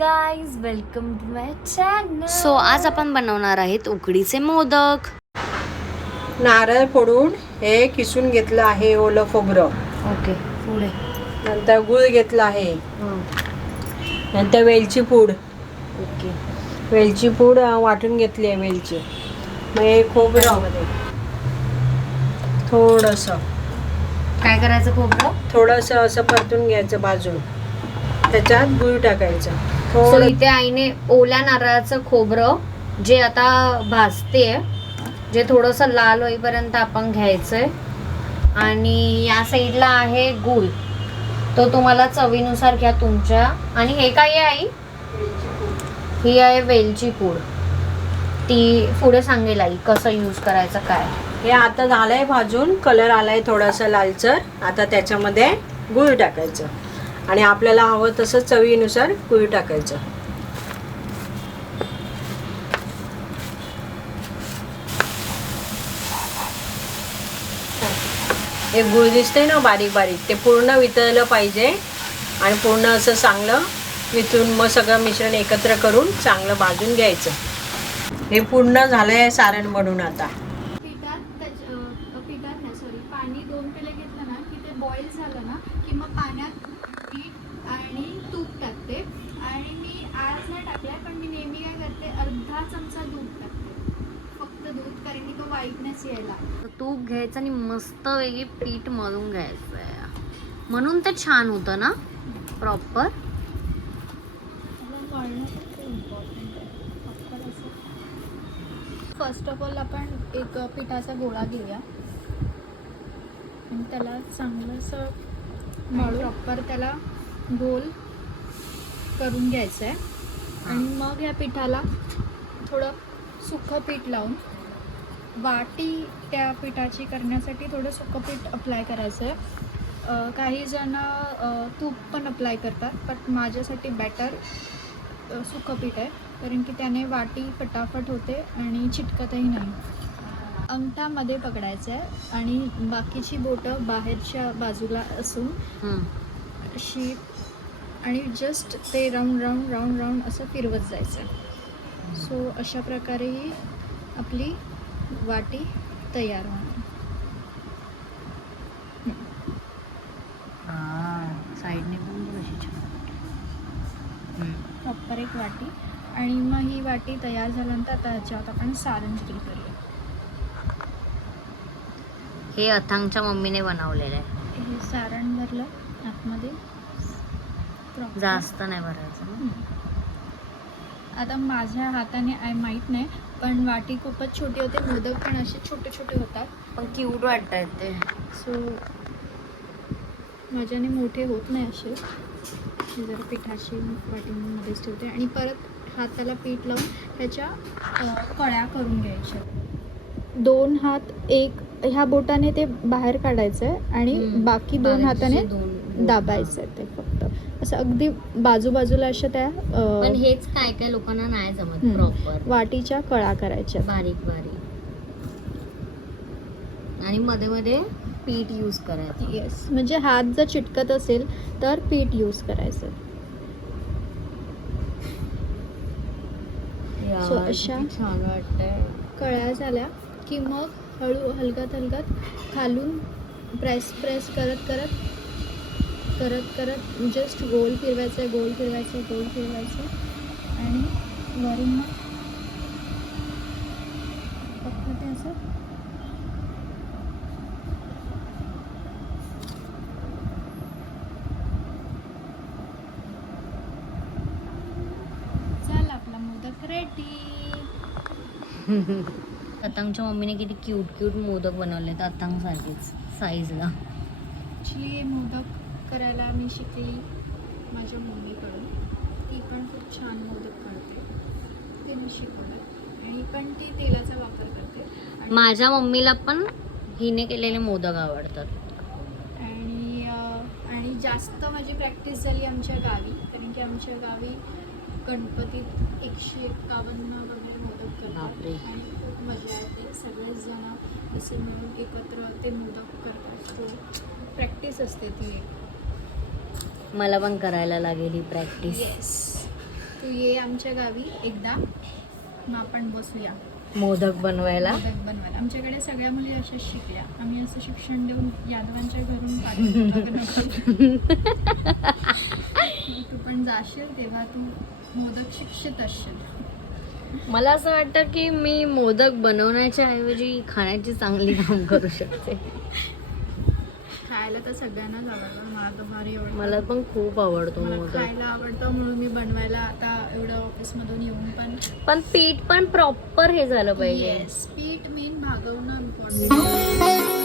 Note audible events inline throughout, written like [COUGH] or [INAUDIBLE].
Guys welcome to my channel so आज आपण बनवणार आहेत उकडीचे मोदक. नारळ फोडून हे किसून घेतलं आहे ओलं खोबरं. ओके पुढे. नंतर गुळ घेतला आहे. नंतर वेलची पूड. ओके वेलची पूड अं, वाटून घेतली आहे वेलची. मग हे खोबरं. थोडंसं. काय करायचं खोबरं? थोडंसं असं परतून घ्यायचं बाजून. त्याच्यात गुळ टाकायचं. सो थोडं इथे आईने ओल्या नारळाचं खोबरं जे आता भाजते जे थोडंसं लाल होईपर्यंत आपण घ्यायचंय. आणि या साईडला आहे गूळ. तो तुम्हाला चवीनुसार घ्या तुमच्या. आणि हे काय आहे आई? ही आहे वेलची पूड. ती पुढे सांगेल आई कसं यूज करायचं काय. हे आता झालंय भाजून कलर आलाय थोडासा लालसर. आता त्याच्यामध्ये गुळ टाकायचं. आणि आपल्याला हवं तसं चवीनुसार गुळ टाकायचं. हे गुळ दिसतंय ना बारीक बारीक ते पूर्ण वितळलं पाहिजे आणि पूर्ण असं चांगलं वितळून मग सगळं मिश्रण एकत्र करून चांगलं भाजून घ्यायचं. हे पूर्ण झालं आहे सारण म्हणून आता. पिठात पिठात नाही सॉरी पाणी दोन पेले घेतलं ना की ते बॉईल झालं ना की मग पाण्यात पीठ आणि तूप टाकते. आणि मी आज नाही टाकलाय पण मी नेहमी काय करते अर्धा चमचा दूध टाकते. फक्त दूध कारण की तो वाईटनेस यायला. तर तूप घ्यायचं आणि मस्त वेगळी पीठ मळून घ्यायचं आहे म्हणून ते छान होतं ना? प्रॉपर फर्स्ट ऑफ ऑल आपण एक पिठाचा गोळा घेऊया. आणि त्याला चांगलं असं मळू प्रॉपर त्याला गोल करून घ्यायचं आहे. आणि मग या पिठाला थोडं सुकं पीठ लावून वाटी त्या पिठाची करण्यासाठी थोडं सुकं पीठ अप्लाय करायचं आहे. काही जण तूप पण अप्लाय करतात पण माझ्यासाठी बॅटर सुकं पीठ आहे. कारण की त्याने वाटी फटाफट होते आणि चिटकतही नाही. अंगठामध्ये पकडायचं आहे आणि बाकीची बोटं बाहेरच्या बाजूला असून. अशी आणि जस्ट ते राऊंड राऊंड राऊंड राऊंड असं फिरवत जायचं. आहे सो अशा प्रकारे ही आपली वाटी तयार होणार. साईडने पण. प्रॉपर एक वाटी. आणि मग ही वाटी तयार झाल्यानंतर आता ह्याच्यात आपण सारण फिल करूया. हे अथांगच्या मम्मीने बनवलेलं आहे. हे सारण भरलं आतमध्ये. जास्त नाही भरायचं. आता माझ्या हाताने आय माहीत नाही पण वाटी खूपच छोटी होते. मोदक पण असे छोटे छोटे होतात. पण क्यूट वाटत ते. सो माझ्याने मोठे होत नाही असे. जरा पिठाची वाटीमध्येच ठेवते. आणि परत हाताला पीठ लावून ह्याच्या अ, कळ्या करून घ्यायच्या. दोन हात एक ह्या बोटाने ते बाहेर काढायचं आहे आणि. बाकी दोन हाताने दाबायचं ते फक्त. असं अगदी बाजूबाजूला अशा त्या पण हेच काय काय लोकांना नाही जमत. प्रॉपर वाटीच्या कळा करायच्या. बारीक बारीक. आणि मध्ये मध्ये पीठ यूज करायचं. येस म्हणजे हात जर चिटकत असेल तर पीठ यूज करायचं. अशा- छान वाटतंय. कळ्या झाल्या की मग हळू हलगत हलगत खालून प्रेस प्रेस करत करत करत करत जस्ट गोल फिरवायचं गोल फिरवायचं गोल फिरवायचं आणि वरून मग फक्त ते असं आपला मोदक रेडी [LAUGHS] अथांगच्या मम्मीने किती क्यूट क्यूट मोदक बनवले तर अथांग सारखेच साईजला ॲक्च्युली हे मोदक करायला मी शिकली माझ्या मम्मीकडून ती पण खूप छान मोदक करते तिने शिकवलं. आणि पण ती तेलाचा वापर करते. माझ्या मम्मीला पण हिने केलेले मोदक आवडतात. आणि आणि जास्त माझी प्रॅक्टिस झाली आमच्या गावी कारण की आमच्या गावी गणपतीत एकशे एक्कावन्न वगैरे मोदक बापरे. खूप मजा येते सगळेच जण असे मिळून एकत्र ते मोदक करतात. सो प्रॅक्टिस असते ती. एक मला पण करायला लागेल ही प्रॅक्टिस येस तू ये आमच्या गावी एकदा. मग आपण बसूया. मोदक बनवायला. मोदक बनवायला. आमच्याकडे सगळ्या मुली अशाच शिकल्या. आम्ही असं शिक्षण देऊन यादवांच्या घरून पाठवतो. [LAUGHS] तू पण जाशील तेव्हा तू मोदक शिक्षित असशील. मला असं वाटतं की मी मोदक बनवण्याच्या ऐवजी खाण्याची चांगली काम करू शकते. खायला तर सगळ्यांनाच आवडतं मला तर भारी आवडतं. मला पण खूप आवडतो मला मोदक. खायला आवडतं म्हणून मी बनवायला आता एवढं ऑफिसमधून येऊन पण पण पीठ पण प्रॉपर हे झालं पाहिजे. येस पीठ मेन भागवणं इम्पॉर्टंट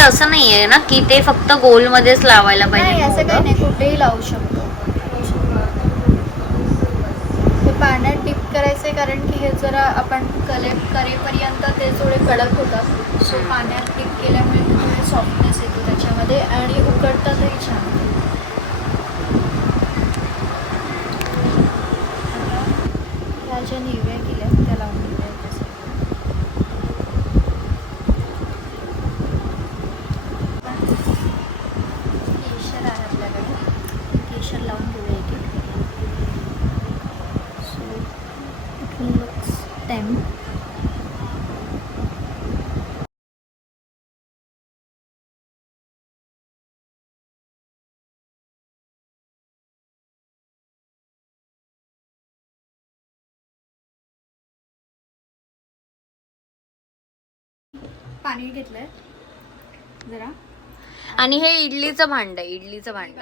असं नाहीये ना की ते फक्त गोल मध्येच लावायला नाही पाहिजे असं काही? नाही कुठेही लावू शकतो. ते पाण्यात डिप करायचे कारण की हे जरा आपण कलेक्ट करेपर्यंत ते थोडे कडक होतात. सो पाण्यात डिप केल्यामुळे ते थोडे सॉफ्टनेस येतो त्याच्यामध्ये आणि उकडतातही छान. आता ह्या ज्या निव्या केल्या त्या लावून केशर आहे आपल्याकडे केशर लावून घेऊया एक सो इट विल लुक्स टेम पाणी घेतलंय. जरा. आणि हे इडलीचं भांड आहे इडलीचं भांड.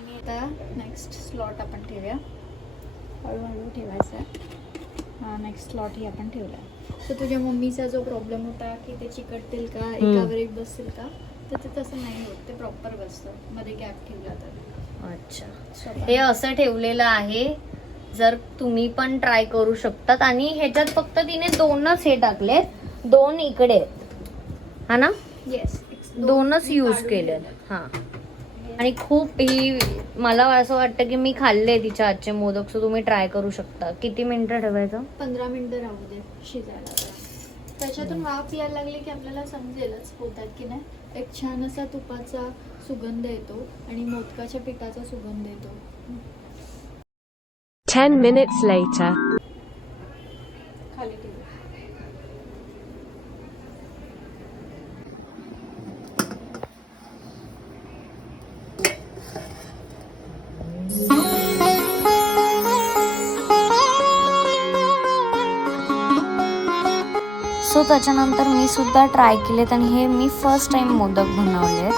मी आता नेक्स्ट स्लॉट आपण ठेवूया. हळूहळू ठेवायचं हा नेक्स्ट स्लॉट ही आपण ठेवला तर तुझ्या मम्मीचा जो प्रॉब्लेम होता की ते चिकटतील का एकावर एक बसतील का तर ते तसं नाही होत. ते प्रॉपर बसतं. मध्ये गॅप ठेवला तर. अच्छा. हे असं ठेवलेलं आहे. जर तुम्ही पण ट्राय करू शकतात आणि ह्याच्यात फक्त तिने दोनच हे टाकले दोन इकडे आहेत. हा ना? येस दोनच यूज केले हा. आणि खूप ही मला असं वाटतं की मी खाल्ले तिच्या आजचे मोदक सो तुम्ही ट्राय करू शकता किती मिनिटं ठेवायचं पंधरा मिनिटं राहू दे शिजायला. त्याच्यातून वाफ यायला लागली की आपल्याला समजेलच होतात की नाही एक छान असा तुपाचा सुगंध येतो आणि मोदकाच्या पिठाचा सुगंध येतो 10 minutes later. सो त्याच्यानंतर मी सुद्धा ट्राय केलेत आणि हे मी फर्स्ट टाइम मोदक बनवले